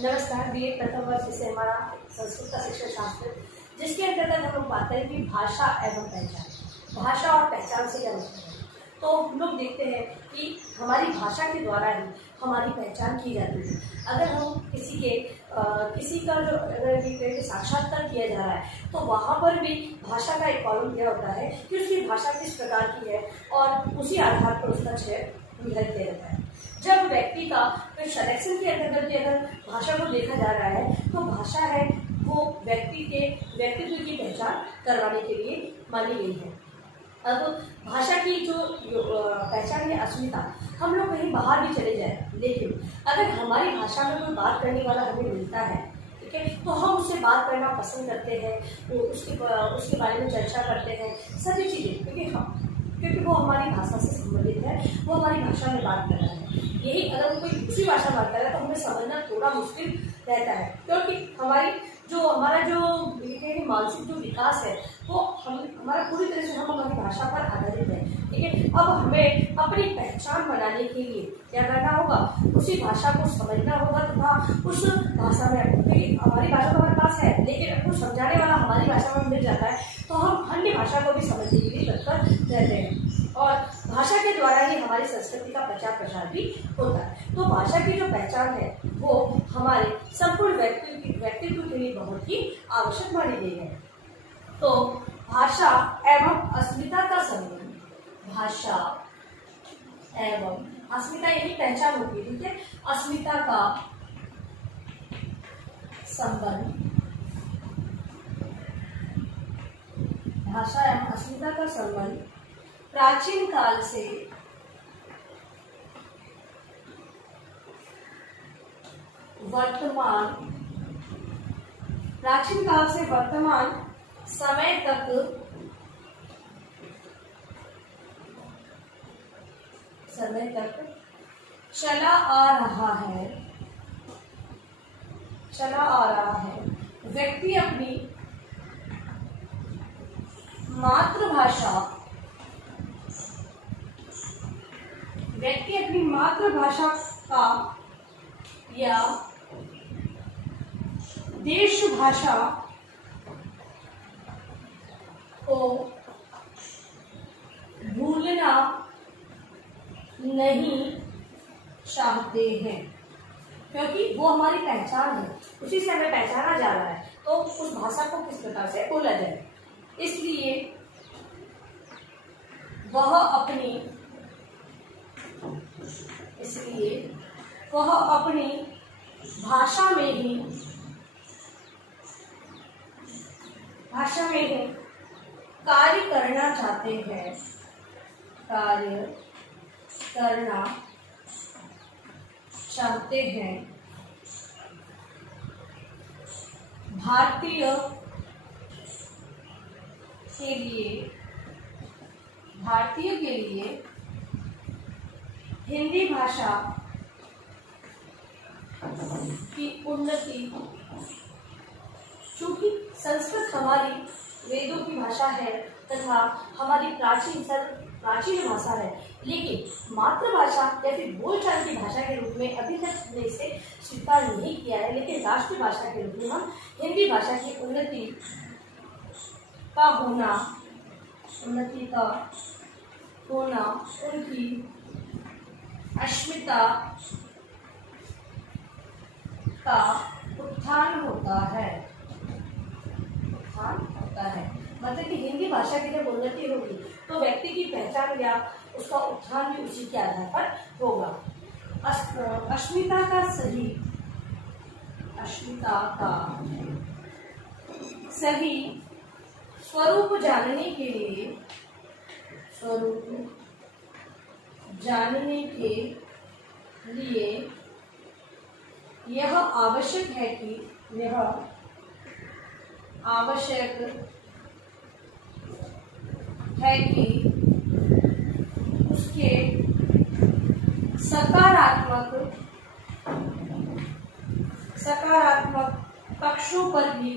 नमस्कार। बी.ए. प्रथम वर्ष से हमारा संस्कृत का शिक्षण शास्त्र, जिसके अंतर्गत हम लोग बात करें कि भाषा एवं पहचान। भाषा और पहचान से क्या मतलब है? तो हम लोग देखते हैं कि हमारी भाषा के द्वारा ही हमारी पहचान की जाती है। अगर हम किसी का जो अगर साक्षात्कार किया जा रहा है तो वहाँ पर भी भाषा का एक कॉलम दिया होता है कि उसकी भाषा किस प्रकार की है और उसी आधार पर उसका चयन निर्धारित किया जाता है। जब व्यक्ति का सिलेक्शन के अंतर्गत भी अगर भाषा को देखा जा रहा है तो भाषा है वो व्यक्तित्व की पहचान करवाने के लिए मानी गई है। अब भाषा की जो पहचान है अस्मिता, हम लोग कहीं बाहर भी चले जाए लेकिन अगर हमारी भाषा में कोई बात करने वाला हमें मिलता है, ठीक है, तो हम उससे बात करना पसंद करते हैं, उसके बारे में चर्चा करते हैं, सभी चीज़ें क्योंकि वो हमारी भाषा से संबंधित है, वो हमारी भाषा में बात कर रहा है। यही अगर कोई दूसरी भाषा बात कर रहा है तो हमें समझना थोड़ा मुश्किल रहता है, क्योंकि हमारा जो मानसिक जो विकास है वो हमारा पूरी तरह से हमारी भाषा पर आधारित है। ठीक है, अब हमें अपनी पहचान बनाने के लिए क्या करना होगा, उसी भाषा को समझना होगा तथा उस भाषा में हमारी भाषा तो हमारे पास है लेकिन कुछ समझाने वाला हमारी भाषा में मिल जाता है तो हम अन्य भाषा को भी समझने के लिए तत्पर रहते हैं और भाषा के द्वारा ही हमारी संस्कृति का प्रचार प्रसार भी होता है। तो भाषा की जो पहचान है वो हमारे संपूर्ण व्यक्तित्व के लिए बहुत ही आवश्यक मानी गई है। तो भाषा एवं अस्मिता का संबंध, भाषा एवं अस्मिता यही पहचान होती है, ठीक है। अस्मिता का संबंध, भाषा एवं अस्मिता का संबंध प्राचीन काल से वर्तमान समय तक चला आ रहा है। व्यक्ति अपनी मातृभाषा का या देश भाषा को भूलना नहीं चाहते हैं, क्योंकि वो हमारी पहचान है, उसी से हमें पहचाना जा रहा है तो उस भाषा को किस प्रकार से बोला जाए, इसलिए वह अपनी भाषा में ही कार्य करना चाहते हैं। भारतीय के लिए हिंदी भाषा की उन्नति, चूंकि संस्कृत हमारी वेदों की भाषा है तथा हमारी प्राचीन भाषा है, लेकिन मातृभाषा या फिर बोलचाल की भाषा के रूप में अभी तक हमने इसे स्वीकार नहीं किया है, लेकिन राष्ट्रीय भाषा के रूप में हम हिंदी भाषा की उन्नति का होना उनकी अस्मिता का उत्थान होता है। मतलब कि हिंदी भाषा की जब उन्नति होगी तो व्यक्ति की पहचान या उसका उत्थान भी उसी के आधार पर होगा। अस्मिता का सही स्वरूप जानने के लिए यह आवश्यक है कि उसके सकारात्मक पक्षों पर भी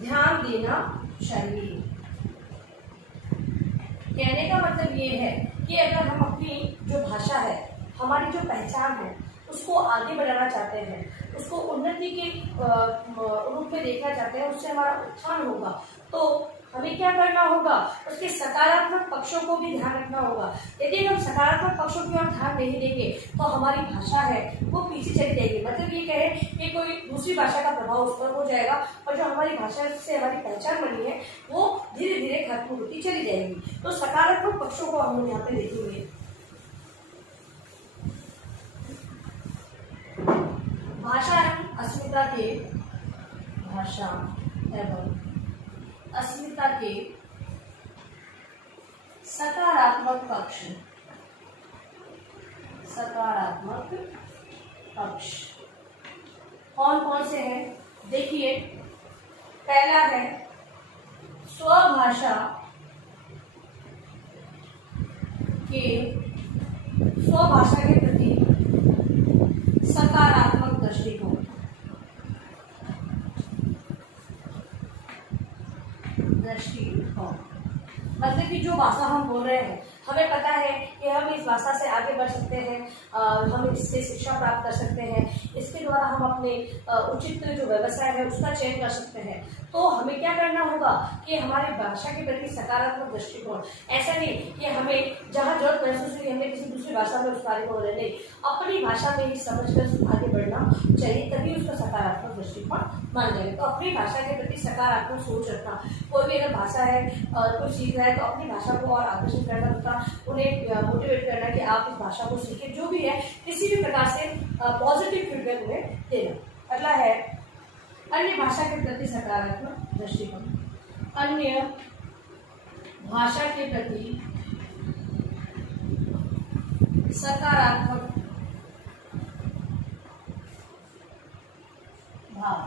ध्यान देना चाहिए। कहने का मतलब ये है कि अगर हम अपनी जो भाषा है हमारी जो पहचान है उसको आगे बढ़ाना चाहते हैं, उसको उन्नति के रूप में देखना चाहते हैं, उससे हमारा उत्थान होगा, तो हमें क्या करना होगा, उसके सकारात्मक पक्षों को भी ध्यान रखना होगा। यदि हम सकारात्मक पक्षों की ओर ध्यान नहीं देंगे तो हमारी भाषा है वो पीछे चली जाएगी। मतलब ये कहें कि कोई दूसरी भाषा का प्रभाव उस पर हो जाएगा और जो हमारी भाषा से हमारी पहचान बनी है वो धीरे धीरे खत्म होती चली जाएगी। तो सकारात्मक पक्षों को हम लोग यहाँ पे देखेंगे। भाषा एवं अस्मिता के सकारात्मक पक्ष कौन कौन से हैं? देखिए, पहला है स्वभाषा के प्रति सकारात्मक दृष्टिकोण। मतलब कि जो भाषा हम बोल रहे हैं, हमें पता है कि हम इस भाषा से आगे बढ़ सकते हैं, हम इससे शिक्षा प्राप्त कर सकते हैं, इसके द्वारा हम अपने उचित जो व्यवसाय है उसका चयन कर सकते हैं। तो हमें क्या करना होगा कि हमारी भाषा के प्रति सकारात्मक दृष्टिकोण। ऐसा नहीं कि हमें जहाँ जरूरत महसूस हुई हमें किसी दूसरी भाषा में उस कार्य को बोले, नहीं, अपनी भाषा में ही समझकर आगे बढ़ना चाहिए, तभी उसका सकारात्मक दृष्टिकोण मान जाएगा। तो अपनी भाषा के प्रति सकारात्मक सोच रखना। कोई भी अगर भाषा है कोई सीख रहा है तो अपनी भाषा को और आकर्षित करना तथा उन्हें मोटिवेट करना कि आप इस भाषा को सीखें, जो भी है किसी भी प्रकार से पॉजिटिव फीडबैक उन्हें देना। अगला है अन्य भाषा के प्रति सकारात्मक दृष्टिकोण। अन्य भाषा के प्रति सकारात्मक भाव।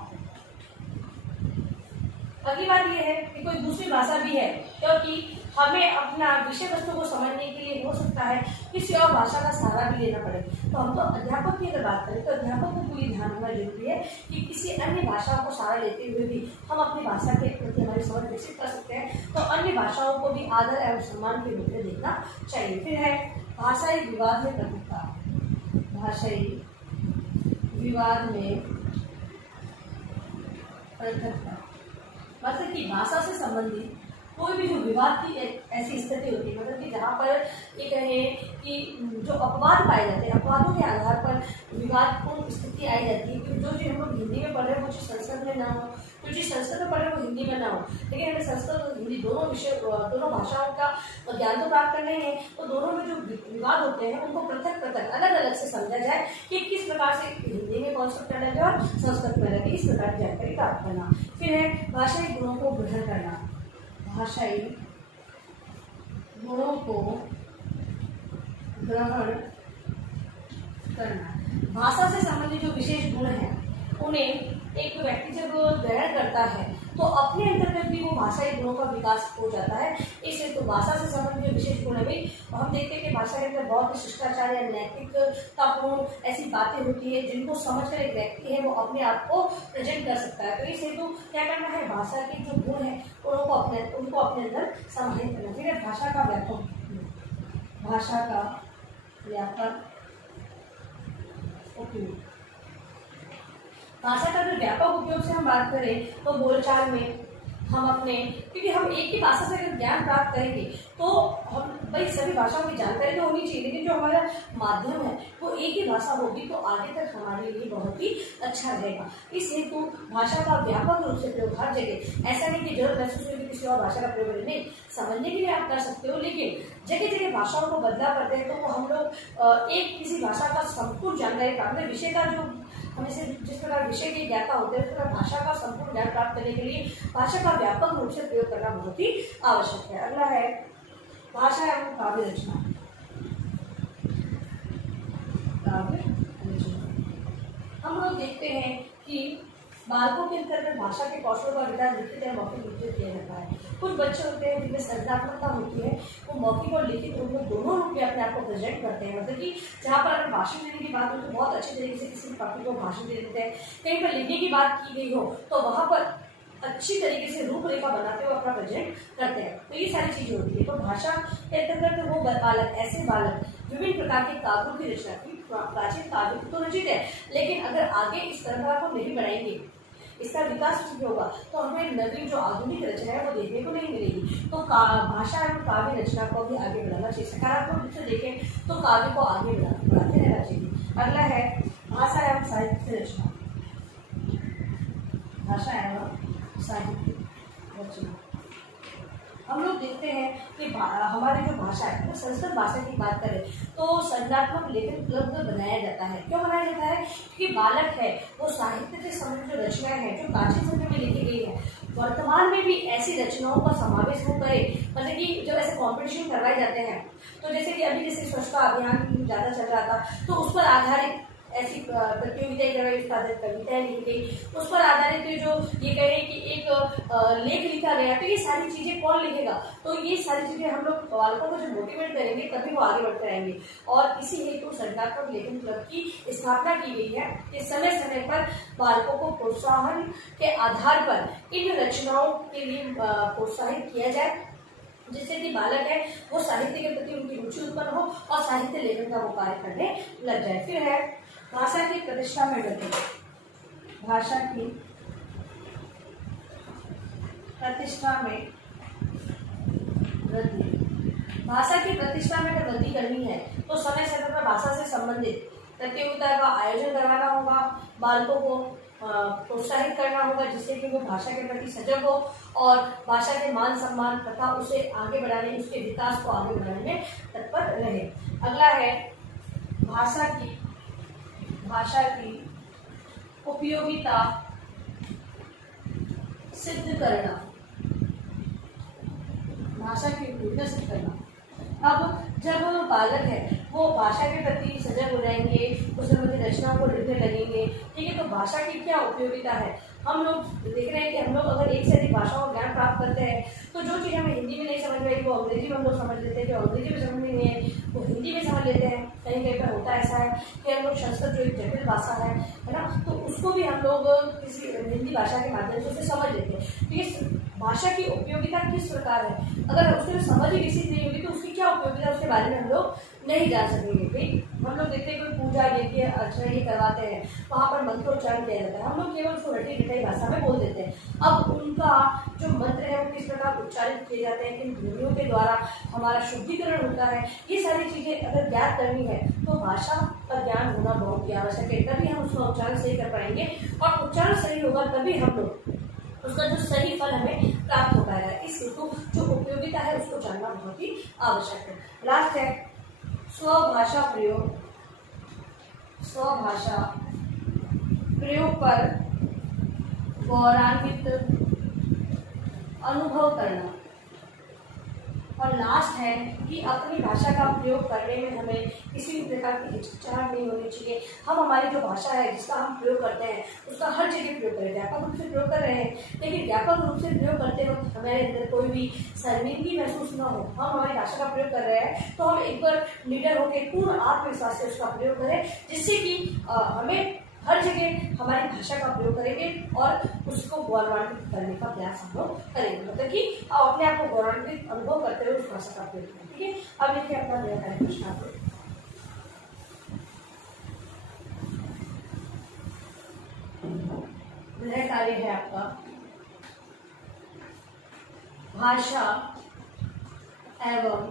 अगली बात यह है कि कोई दूसरी भाषा भी है, क्योंकि हमें अपना विषय वस्तु को समझने के लिए हो सकता है किसी और भाषा का सहारा भी लेना पड़े। तो हम तो अध्यापक की अगर बात करें तो अध्यापक को पूरी ध्यान रखना जरूरी है कि किसी अन्य भाषा को सहारा लेते हुए भी हम अपनी भाषा के प्रति हमारी समझ विकसित कर सकते हैं। तो अन्य भाषाओं को भी आदर एवं सम्मान के रूप में देखना चाहिए। फिर है भाषाई विवाद में प्रमुखता। भाषाई विवाद में पृथकता मतलब कि भाषा से संबंधित कोई भी जो विवाद की ऐसी स्थिति होती है, मतलब कि जहाँ पर ये कहें कि जो अपवाद पाए जाते हैं, अपवादों के आधार पर विवादपूर्ण स्थिति आई जाती है कि जो चीज़ हम लोग हिंदी में पढ़ रहे हैं वो चीज़ संस्कृत में ना हो, जो चीज़ संस्कृत में पढ़ रहे हैं वो हिंदी में ना हो। लेकिन हमें संस्कृत और हिंदी दोनों भाषाओं का ज्ञान तो प्राप्त करना ही है, तो दोनों में जो विवाद होते हैं उनको पृथक पृथक अलग अलग से समझा जाए कि किस प्रकार से हिंदी में कॉन्सेप्ट अलग है और संस्कृत में अलग है, इस प्रकार की जानकारी प्राप्त करना। फिर है भाषाई गुणों को ग्रहण करना। भाषाई गुणों को ग्रहण करना। भाषा से संबंधित जो विशेष गुण हैं उन्हें एक व्यक्ति जब ग्रहण करता है तो अपने अंतर्गत भी वो भाषाई गुणों का विकास हो जाता है। इसलिए तो भाषा से संबंधित जो विशेष गुण है भी हम देखते हैं कि भाषा के अंदर बहुत ही शिष्टाचार या नैतिकतापूर्ण ऐसी बातें होती है जिनको समझकर एक व्यक्ति है वो अपने आप को प्रेजेंट कर सकता है। तो इस हेतु क्या करना है, भाषा के जो गुण है उनको अपने अंदर समाहित करना। फिर भाषा का व्यापक उपयोग। भाषा का अगर व्यापक उपयोग से हम बात करें तो बोलचाल में हम अपने, क्योंकि हम एक ही भाषा से अगर ज्ञान प्राप्त करेंगे तो हम भाई सभी भाषाओं की जानकारी तो होनी चाहिए, लेकिन जो हमारा माध्यम है वो एक ही भाषा होगी तो आगे तक हमारे लिए बहुत ही अच्छा रहेगा। इस हेतु भाषा का व्यापक रूप से प्रयोग हर जगह, ऐसा नहीं कि जरूरत महसूस हुई किसी और भाषा का प्रयोग करें, नहीं, समझने के लिए आप कर सकते हो, लेकिन जगह जगह भाषाओं को बदला करते हैं तो हम लोग एक किसी भाषा का संपूर्ण जानकारी प्राप्त, विषय का जो हमें से जिस प्रकार विषय की ज्ञाता होते हैं उस प्रकार भाषा का संपूर्ण ज्ञान प्राप्त करने के लिए भाषा का व्यापक रूप से प्रयोग करना बहुत ही आवश्यक है। अगला है भाषा एवं काव्य रचना। हम लोग देखते हैं कि बालकों के अंतर्गत भाषा के कौशल का विकास लिखित या मौखिक रूप से किया जाता है। कुछ बच्चे होते हैं जिनमें सृजनात्मकता होती है, वो मौखिक और लिखित रूप में दोनों रूप में अपने आप को प्रेजेंट करते हैं। मतलब कि जहाँ पर अगर भाषण देने की बात हो तो बहुत अच्छे तरीके से किसी टॉपिक को भाषण दे देते हैं, कहीं पर लिखने की बात की गई हो तो वहाँ पर अच्छी तरीके से रूपरेखा बनाते हुए अपना प्रेजेंट करते हैं। तो ये सारी चीजें होती है। तो भाषा के अंतर्गत वो बालक, ऐसे बालक विभिन्न प्रकार के काव्यों की रचना की। प्राचीन काव्य तो रचित है, लेकिन अगर आगे इस परंपरा को नहीं बढ़ाएंगे, इसका विकास नहीं होगा, तो हमें नवीन जो आधुनिक रचना है वो देखने को नहीं मिलेगी। तो भाषा एवं काव्य रचना को भी आगे बढ़ाना चाहिए। सकारात्मक रूप से देखें तो काव्य को आगे बढ़ाते रहना चाहिए। अगला है भाषा एवं साहित्य रचना। भाषा एवं साहित्य रचना, हम लोग देखते हैं कि हमारी जो भाषा है, संस्कृत भाषा की बात करें तो सृजनात्मक लेखन क्लब बनाया जाता है। क्यों बनाया जाता है? कि बालक है वो साहित्य से संबंधित जो रचनाएं हैं जो प्राचीन समय में लिखी गई है, वर्तमान में भी ऐसी रचनाओं का समावेश हो करे। मतलब कि जब ऐसे कॉम्पिटिशन करवाए जाते हैं, तो जैसे कि अभी जैसे स्वच्छता अभियान ज़्यादा चल रहा था, तो उस पर आधारित ऐसी प्रतियोगिताएं करवाई, कविताएं लिखी गई, उस पर आधारित जो ये कह रहे हैं कि एक लेख लिखा गया, तो ये सारी चीजें कौन लिखेगा? तो ये सारी चीजें हम लोग बालकों को जो मोटिवेट करेंगे तभी वो आगे बढ़ते रहेंगे। और इसी हेतु सृजनात्मक लेखन क्लब की स्थापना की गई है कि समय समय पर बालकों को प्रोत्साहन के आधार पर इन रचनाओं के लिए प्रोत्साहित किया जाए, जिससे कि बालक है वो साहित्य के प्रति उनकी रुचि उत्पन्न हो और साहित्य लेखन का वो कार्य करने लग जाए। फिर है भाषा की प्रतिष्ठा में वृद्धि। भाषा की प्रतिष्ठा में वृद्धि। भाषा की प्रतिष्ठा में अगर वृद्धि करनी है तो समय समय पर भाषा से संबंधित प्रतियोगिता का आयोजन करवाना होगा, बालकों को प्रोत्साहित करना होगा, जिससे कि वो भाषा के प्रति सजग हो और भाषा के मान सम्मान तथा उसे आगे बढ़ाने, उसके विकास को आगे बढ़ाने में तत्पर रहे। अगला है भाषा की उपयोगिता सिद्ध करना। भाषा की उपयोगिता सिद्ध करना। अब जब बालक है वो भाषा के प्रति सजग हो जाएंगे, उस संबंधित रचनाओं को लिखने लगेंगे, ठीक है, तो भाषा की क्या उपयोगिता है? हम लोग देख रहे हैं कि हम लोग अगर एक से अधिक भाषाओं का ज्ञान प्राप्त करते हैं तो जो चीज़ हमें हिंदी में नहीं समझ में आई वो अंग्रेजी में हम लोग समझ लेते हैं, जो अंग्रेजी में समझ में नहीं है वो हिंदी में समझ लेते हैं। कहीं कहीं पर होता ऐसा है कि हम लोग संस्कृत जो एक जटिल भाषा है ना, तो उसको भी हम लोग किसी हिंदी भाषा के माध्यम से उसे समझ लेते हैं। तो ये भाषा की उपयोगिता किस प्रकार है? अगर उसकी समझ ही विकसित नहीं होगी तो उसकी क्या उपयोगिता, उसके बारे में हम लोग नहीं जान सकेंगे। भाई हम लोग देखते हैं कोई पूजा यज्ञ अर्चना ये करवाते हैं, वहाँ पर मंत्रोच्चारण किया जाता है, हम लोग केवल उसको रटी रिटाई भाषा में बोल देते हैं। अब उनका जो मंत्र है वो किस प्रकार उच्चारित किए जाते हैं, किन ध्वनियों के द्वारा हमारा शुद्धिकरण होता है, ये सारी चीज़ें अगर ज्ञात करनी है तो भाषा का ज्ञान होना बहुत ही आवश्यक है। तभी हम उसका उच्चारण सही कर पाएंगे और उच्चारण सही होगा तभी हम लोग उसका जो सही फल हमें प्राप्त हो पाएगा। इस हेतु जो उपयोगिता है उसको जानना बहुत ही आवश्यक है। लास्ट है स्वभाषा प्रयोग। स्वभाषा प्रयोग पर गौरवान्वित अनुभव करना। और लास्ट है कि अपनी भाषा का प्रयोग करने में हमें किसी भी प्रकार की हिचकिचाहट नहीं होनी चाहिए। हम हमारी जो भाषा है जिसका हम प्रयोग करते हैं उसका हर जगह प्रयोग करें, व्यापक रूप से प्रयोग कर रहे हैं, लेकिन व्यापक रूप से प्रयोग करते वक्त हमारे अंदर कोई भी शर्मिंदगी महसूस न हो। हम हमारी भाषा का प्रयोग कर रहे हैं तो हम एक बार निडर होकर पूर्ण आत्मविश्वास से उसका प्रयोग करें, जिससे कि हमें हर जगह हमारी भाषा का प्रयोग करेंगे और उसको गौरवान्वित करने का प्रयास हम लोग करेंगे, मतलब कि अपने आप को गौरवान्वित अनुभव करते हुए उस भाषा का प्रयोग करें। ठीक है, अब देखिए अपना नया कार्य प्रश्न आप नया कार्य है आपका भाषा एवं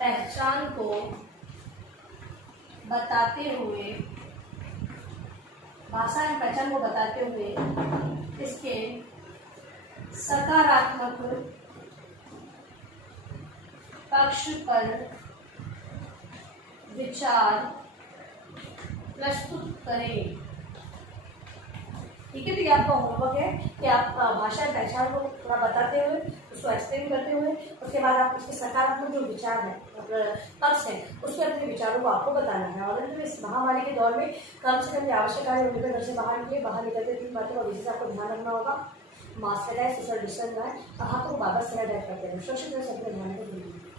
पहचान को बताते हुए, भाषा एवं पहचान को बताते हुए इसके सकारात्मक पक्ष पर विचार प्रस्तुत करें। ठीक है, तो ये आपका होमवर्क है कि आप भाषा एवं पहचान को थोड़ा बताते हुए उसको एक्सप्लेन करते हुए उसके बाद आप उसके सकारात्मक जो विचार है पक्ष है उसके अपने विचारों को आपको बताना है। और इस महामारी के दौर में कम से कम आवश्यक कार्य होने घर से बाहर निकले, बाहर निकलते 3 बातों का विशेष आपको ध्यान रखना होगा। मास्क लगाए, सोशल डिस्टेंस बनाए और हाथों को बार बार सैनिटाइज करते हैं। सुरक्षित रहे, सबके ध्यान रखें।